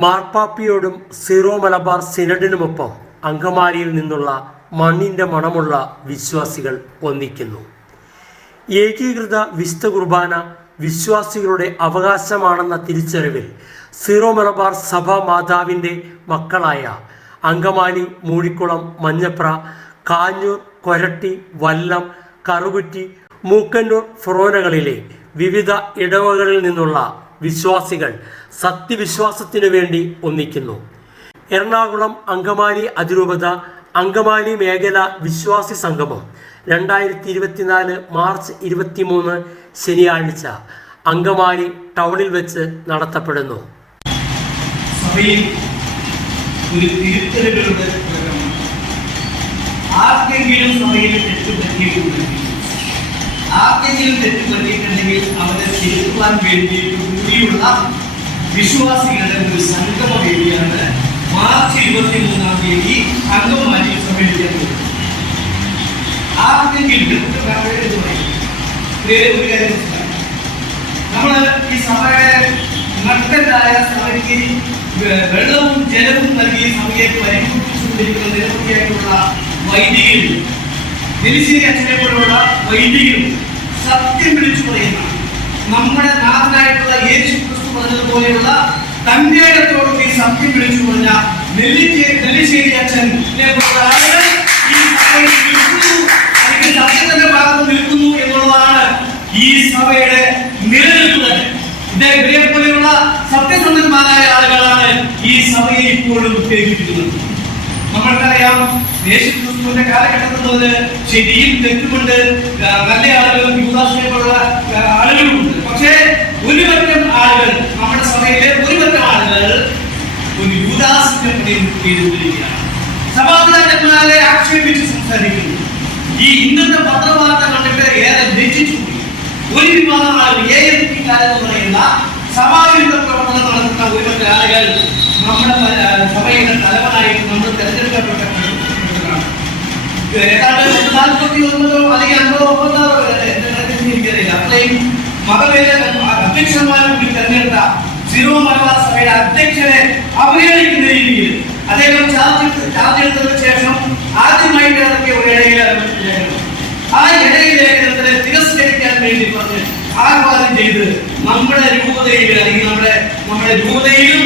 മാർപ്പാപ്പിയോടും zero Malabar സിനഡിനുമൊപ്പം അങ്കമാലിയിൽ നിന്നുള്ള മണ്ണിന്റെ മണമുള്ള വിശ്വാസികൾ ഒന്നിക്കുന്നു. ഏകീകൃത വിശുദ്ധ കുർബാന വിശ്വാസികളുടെ അവകാശമാണെന്ന തിരിച്ചറിവിൽ സീറോ മലബാർ സഭ മാതാവിന്റെ മക്കളായ അങ്കമാലി മൂഴിക്കുളം മഞ്ഞപ്ര കാഞ്ഞൂർ കൊരട്ടി വല്ലം കറുകുറ്റി മൂക്കന്നൂർ ഫൊറോനകളിലെ വിവിധ ഇടവകളിൽ നിന്നുള്ള വിശ്വാസികൾ സത്യവിശ്വാസത്തിനു വേണ്ടി ഒന്നിക്കുന്നു. എറണാകുളം അങ്കമാലി അതിരൂപത അങ്കമാലി മേഖല വിശ്വാസി സംഗമം രണ്ടായിരത്തി ഇരുപത്തിനാല് മാർച്ച് ഇരുപത്തിമൂന്ന് ശനിയാഴ്ച അങ്കമാലി ടൗണിൽ വെച്ച് നടത്തപ്പെടുന്നു. സഭയിൽ ഒരു തിരുത്തലുകളുടെ ആർക്കെങ്കിലും സഭയിൽ തെറ്റ് പറ്റിയിട്ടുണ്ടെങ്കിൽ ആർക്കെങ്കിലും തെറ്റ് പറ്റിയിട്ടുണ്ടെങ്കിൽ അവരെ തിരുത്തുവാൻ വേണ്ടി കൂടിയുള്ള വിശ്വാസികളുടെ ഒരു സംഗമ വേദിയാണ് മാർച്ച് ഇരുപത്തി മൂന്നാം തീയതി അംഗമാലിയിൽ സമ്മേളിക്കാൻ പോകുന്നത്. ആർക്കെങ്കിലും. നമ്മൾ ഈ സഭയുടെ നട്ടലായ സഭയ്ക്ക് വെള്ളവും ജലവും നൽകി സഭയെ പരിപോഷിച്ചുകൊണ്ടിരിക്കുന്ന നിരവധിയായിട്ടുള്ള വൈദികരും നെലിശ്ശേരി അച്ഛനെ പോലുള്ള വൈദികരും സത്യം വിളിച്ചു പറയുന്ന നമ്മുടെ നാഥനായിട്ടുള്ള യേശു ക്രിസ്തു പറഞ്ഞതുപോലെയുള്ള തന്റെ ഇടത്തോടുകൂടി സത്യം വിളിച്ചു പറഞ്ഞ നെല്ലിശ്ശേരി നെല്ലിശ്ശേരി അച്ഛൻ അല്ലെങ്കിൽ സത്യത്തിന്റെ ഭാഗത്ത് നിൽക്കുന്നു. എന്നുള്ളതാണ് ഈ സഭയുടെ നിലനിൽപ്പ്. തന്നെ ഇതേ പോലെയുള്ള സത്യസന്ധന്മാരായ ആളുകളാണ് ഈ സഭയെ ഇപ്പോഴും ഉത്തേജിപ്പിക്കുന്നത്. നമ്മൾക്കറിയാം യേശുക്രിസ്തുവിന്റെ കാലഘട്ടത്തിൽ മുതൽ ശരിയും തെറ്റുമുണ്ട്. നല്ല ആളുകളും ആ, ആളുകളുമുണ്ട്. പക്ഷേ ഒരുപറ്റം ആളുകൾ നമ്മുടെ സഭയിലെ ഒരുപറ്റം ആളുകൾ ഒരു യുവദാസിന്റെ പണിയിൽ ചെയ്തുകൊണ്ടിരിക്കുകയാണ് സഭാപിതാക്കന്മാരെ ആക്ഷേപിച്ച് സംസാരിക്കുന്നു. ഈ ഇന്നത്തെ പത്രവാർത്ത കണ്ടിട്ട് ഏറെ ലജ്ജിച്ചു ഒരു വിഭാഗം ആളുകൾ എ എഫ് പിക്കാരെന്ന് പറയുന്ന സഭാവിരുദ്ധ പ്രവർത്തനം നടത്തുന്ന ഒരുപറ്റ ആളുകൾ നമ്മുടെ സഭയുടെ തലവനായി നമ്മൾ തെരഞ്ഞെടുക്കപ്പെട്ടവരാണ് ഏതാണ്ട് നാൽപ്പത്തി ഒമ്പതോ അല്ലെങ്കിൽ അൻപതോ ഒമ്പതാറോ വരെ എനിക്കറിയില്ല. അത്രയും മതവേദ അധ്യക്ഷന്മാരെ കൂടി തെരഞ്ഞെടുത്ത സീറോ മലബാർ സഭയുടെ അധ്യക്ഷനെ അവഹേളിക്കുന്ന രീതിയിൽ അദ്ദേഹം ചാർജ് ചാർജ് എടുത്തതിനു ശേഷം ആദ്യമായിട്ട് ഇറക്കിയ ഒരു ഇടയില ആ ഇടയിൽ ലേഖനത്തിനെ തിരസ്കരിക്കാൻ വേണ്ടി പറഞ്ഞ് ആഹ്വാനം ചെയ്ത് നമ്മുടെ രൂപതയിൽ അല്ലെങ്കിൽ നമ്മുടെ നമ്മുടെ രൂപതയിലും